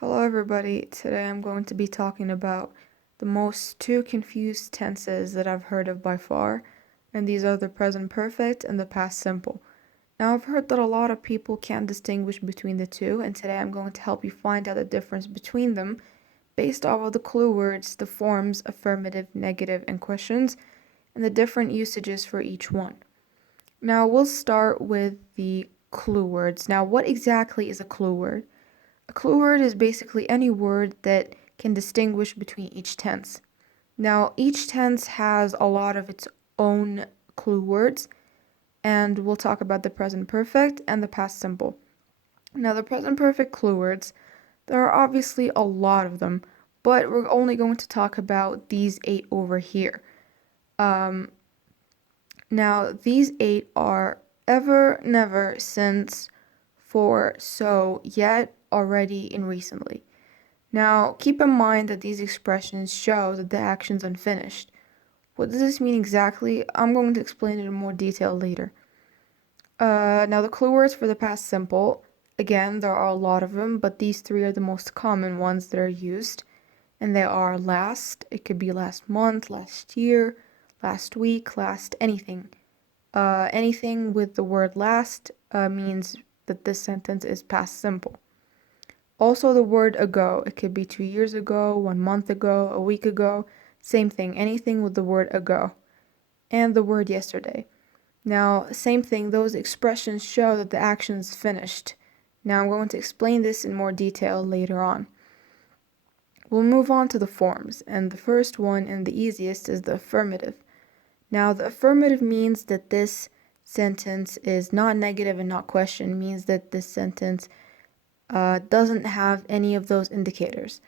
Hello everybody, today I'm going to be talking about the most two confused tenses that I've heard of by far, and these are the present perfect and the past simple. Now I've heard that a lot of people can't distinguish between the two, and today I'm going to help you find out the difference between them based off of the clue words, the forms, affirmative, negative, and questions, and the different usages for each one. Now we'll start with the clue words. Now what exactly is a clue word? A clue word is basically any word that can distinguish between each tense. Now, each tense has a lot of its own clue words, and we'll talk about the present perfect and the past simple. Now, the present perfect clue words, there are obviously a lot of them, but we're only going to talk about these 8 over here. Now, these 8 are ever, never, since, for, so, yet, already, and recently. Now, keep in mind that these expressions show that the action's unfinished. What does this mean exactly? I'm going to explain it in more detail later. Now, the clue words for the past simple, again, there are a lot of them, but these 3 are the most common ones that are used, and they are last, it could be last month, last year, last week, last anything. Anything with the word last means that this sentence is past simple. Also, the word ago, it could be 2 years ago, 1 month ago, a week ago, same thing, anything with the word ago. And the word yesterday. Now, same thing, those expressions show that the action is finished. Now, I'm going to explain this in more detail later on. We'll move on to the forms, and the first one and the easiest is the affirmative. Now, the affirmative means that this sentence is not negative and not question, means that this sentence doesn't have any of those indicators.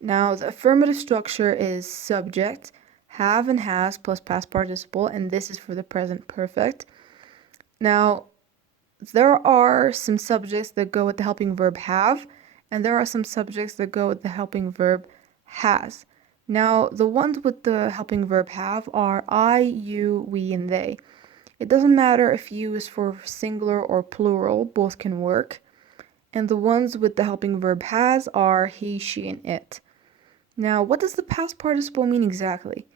Now, the affirmative structure is subject, have and has plus past participle, and this is for the present perfect. Now, there are some subjects that go with the helping verb have, and there are some subjects that go with the helping verb has. Now, the ones with the helping verb have are I, you, we, and they. It doesn't matter if you is for singular or plural, both can work. And the ones with the helping verb has are he, she, and it. Now, what does the past participle mean exactly?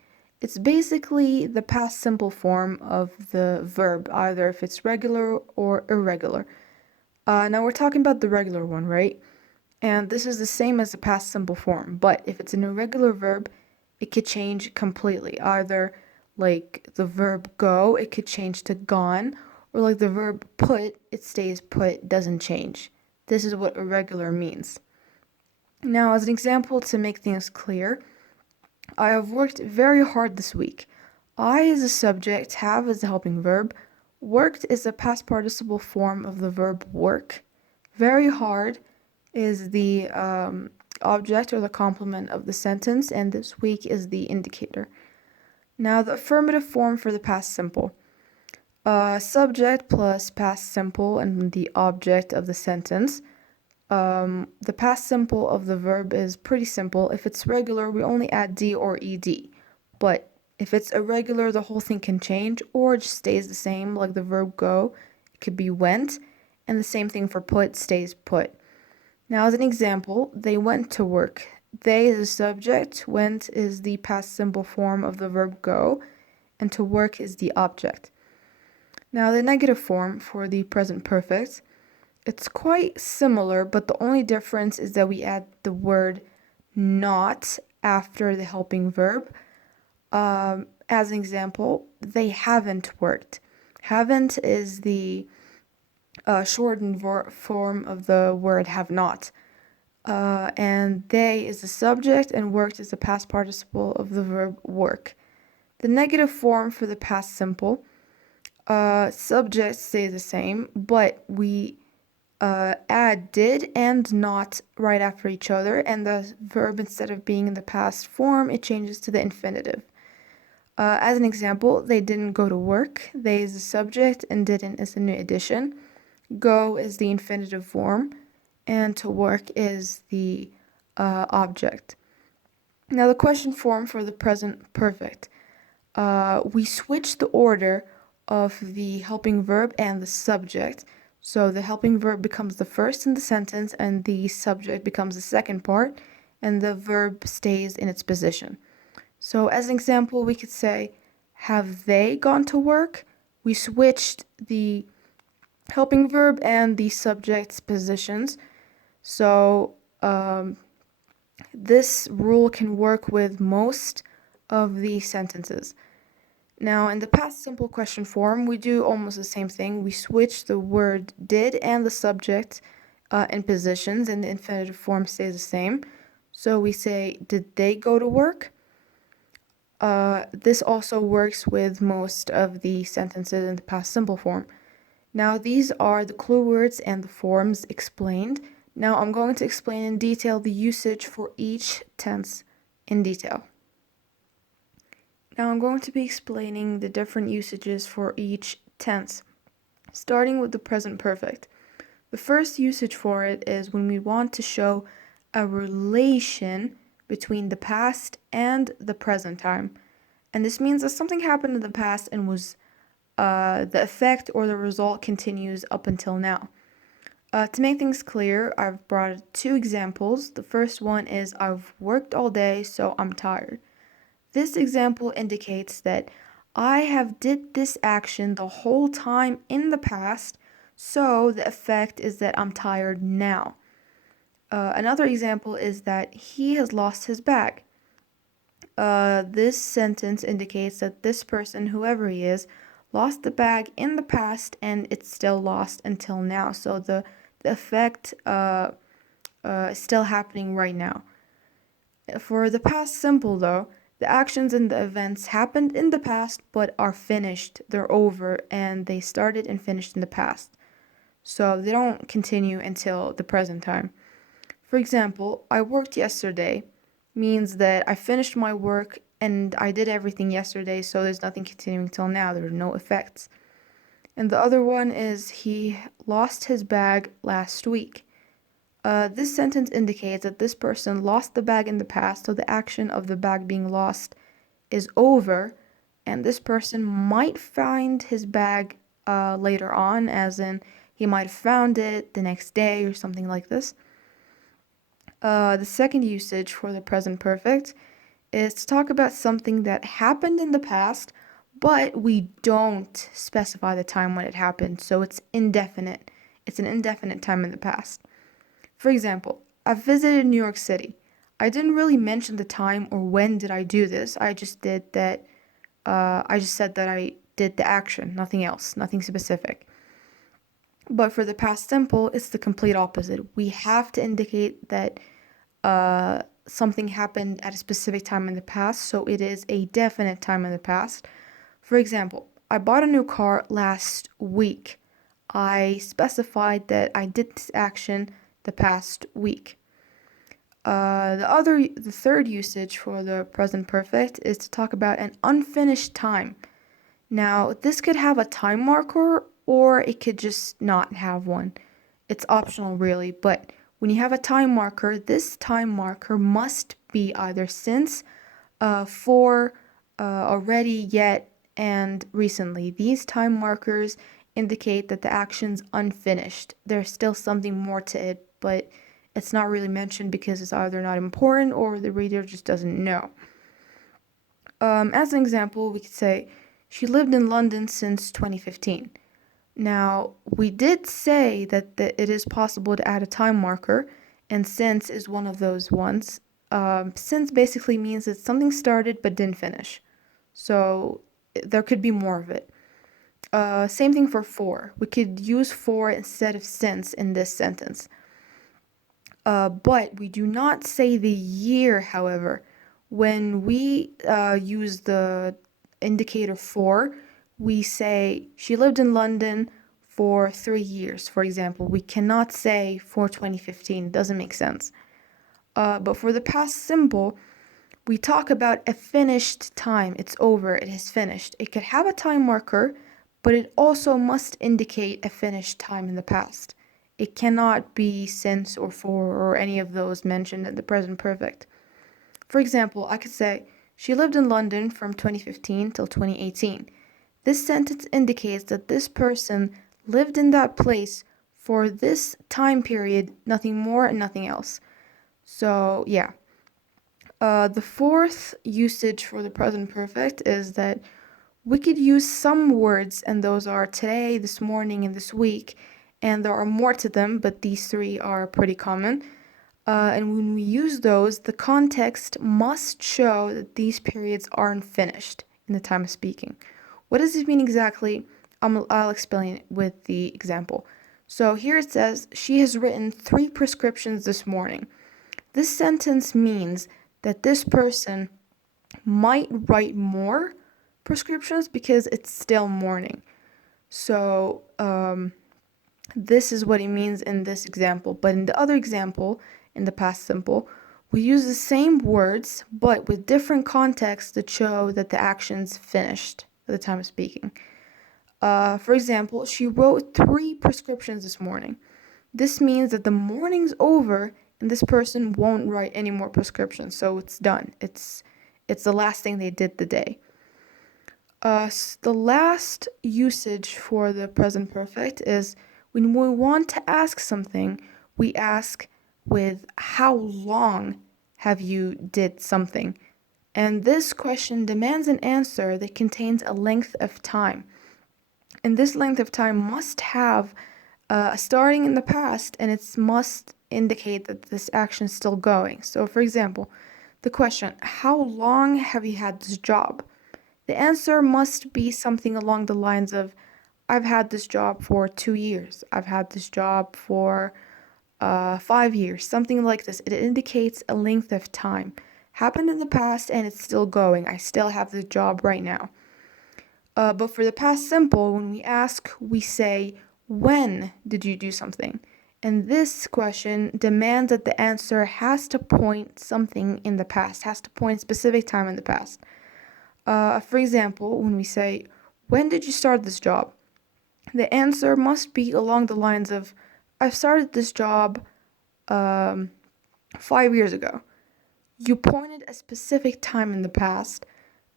It's basically the past simple form of the verb, either if it's regular or irregular. Now, we're talking about the regular one, right? And this is the same as the past simple form, but if it's an irregular verb, it could change completely. Either like the verb go, it could change to gone, or like the verb put, it stays put, doesn't change. This is what irregular means. Now, as an example to make things clear, I have worked very hard this week. I is a subject, have is the helping verb, worked is the past participle form of the verb work, very hard is the object or the complement of the sentence, and this week is the indicator. Now, the affirmative form for the past simple. Subject plus past simple and the object of the sentence. The past simple of the verb is pretty simple. If it's regular, we only add d or ed. But if it's irregular, the whole thing can change or it just stays the same, like the verb go. It could be went, and the same thing for put stays put. Now, as an example, they went to work. They is the subject, went is the past simple form of the verb go, and to work is the object. Now, the negative form for the present perfect, it's quite similar, but the only difference is that we add the word not after the helping verb. As an example, they haven't worked. Haven't is the shortened form of the word have not. And they is the subject and worked is the past participle of the verb work. The negative form for the past simple, subject stays the same, but we add did and not right after each other, and the verb, instead of being in the past form, it changes to the infinitive. As an example, they didn't go to work. They is the subject and didn't is the new addition. Go is the infinitive form, and to work is the object. Now, the question form for the present perfect. We switch the order of the helping verb and the subject, So the helping verb becomes the first in the sentence and the subject becomes the second part, and the verb stays in its position. So as an example, we could say, have they gone to work? We switched the helping verb and the subject's positions. So this rule can work with most of the sentences. Now, in the past simple question form, we do almost the same thing. We switch the word did and the subject in positions, and the infinitive form stays the same. So we say, did they go to work? This also works with most of the sentences in the past simple form. Now, these are the clue words and the forms explained. Now, I'm going to explain in detail the usage for each tense in detail. Now, I'm going to be explaining the different usages for each tense, starting with the present perfect. The first usage for it is when we want to show a relation between the past and the present time. And this means that something happened in the past and was the effect or the result continues up until now. To make things clear, I've brought two examples. The first one is, I've worked all day, so I'm tired. This example indicates that I have did this action the whole time in the past, so the effect is that I'm tired now. Another example is that he has lost his bag. This sentence indicates that this person, whoever he is, lost the bag in the past and it's still lost until now. So the effect is still happening right now. For the past simple, though, the actions and the events happened in the past but are finished. They're over and they started and finished in the past. So they don't continue until the present time. For example, I worked yesterday means that I finished my work and I did everything yesterday, so there's nothing continuing till now. There are no effects. And the other one is, he lost his bag last week. This sentence indicates that this person lost the bag in the past, so the action of the bag being lost is over, and this person might find his bag later on, as in he might have found it the next day or something like this. The second usage for the present perfect is to talk about something that happened in the past, but we don't specify the time when it happened, so it's indefinite. It's an indefinite time in the past. For example, I visited New York City. I didn't really mention the time or when did I do this. I just did that. I just said that I did the action, nothing else, nothing specific. But for the past simple, it's the complete opposite. We have to indicate that something happened at a specific time in the past, so it is a definite time in the past. For example, I bought a new car last week. I specified that I did this action the past week. The third usage for the present perfect is to talk about an unfinished time. Now, this could have a time marker or it could just not have one. It's optional, really, but when you have a time marker, this time marker must be either since, for, already, yet, and recently. These time markers indicate that the action's unfinished. There's still something more to it, but it's not really mentioned because it's either not important or the reader just doesn't know. As an example, we could say, she lived in London since 2015. Now, we did say that it is possible to add a time marker, and since is one of those ones. Since basically means that something started but didn't finish. So there could be more of it. Same thing for. We could use for instead of since in this sentence. But we do not say the year, however. When we use the indicator for, we say she lived in London for 3 years, for example. We cannot say for 2015. It doesn't make sense. But for the past simple, we talk about a finished time. It's over. It has finished. It could have a time marker, but it also must indicate a finished time in the past. It cannot be since or for or any of those mentioned in the present perfect. For example, I could say, she lived in London from 2015 till 2018. This sentence indicates that this person lived in that place for this time period, nothing more and nothing else. So, yeah. The fourth usage for the present perfect is that we could use some words, and those are today, this morning, and this week. And there are more to them, but these three are pretty common. And when we use those, the context must show that these periods aren't finished in the time of speaking. What does this mean exactly? I'll explain it with the example. So here it says, she has written 3 prescriptions this morning. This sentence means that this person might write more prescriptions because it's still morning. So this is what it means in this example. But in the other example, in the past simple, we use the same words but with different contexts that show that the action's finished at the time of speaking. For example, she wrote 3 prescriptions this morning. This means that the morning's over and this person won't write any more prescriptions, so it's done. It's the last thing they did the day. The last usage for the present perfect is when we want to ask something, we ask with how long have you did something? And this question demands an answer that contains a length of time. And this length of time must have starting in the past, and it must indicate that this action is still going. So, for example, the question, how long have you had this job? The answer must be something along the lines of, I've had this job for 2 years. I've had this job for 5 years, something like this. It indicates a length of time. Happened in the past and it's still going. I still have the job right now. But for the past simple, when we ask, we say, when did you do something? And this question demands that the answer has to point something in the past, has to point a specific time in the past. For example, when we say, when did you start this job? The answer must be along the lines of, I started this job 5 years ago. You pointed a specific time in the past,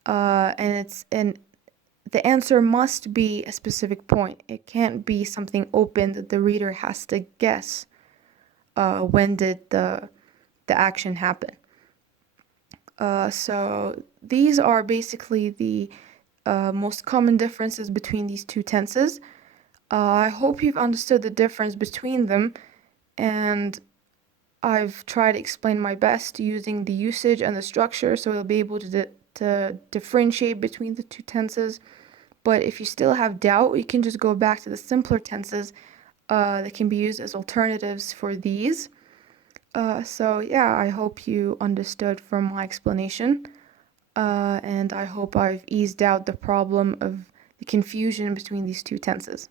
and the answer must be a specific point. It can't be something open that the reader has to guess when did the action happen. So these are basically the most common differences between these two tenses. I hope you've understood the difference between them, and I've tried to explain my best using the usage and the structure so you'll be able to differentiate between the two tenses. But if you still have doubt, you can just go back to the simpler tenses that can be used as alternatives for these. So yeah, I hope you understood from my explanation, and I hope I've eased out the problem of the confusion between these two tenses.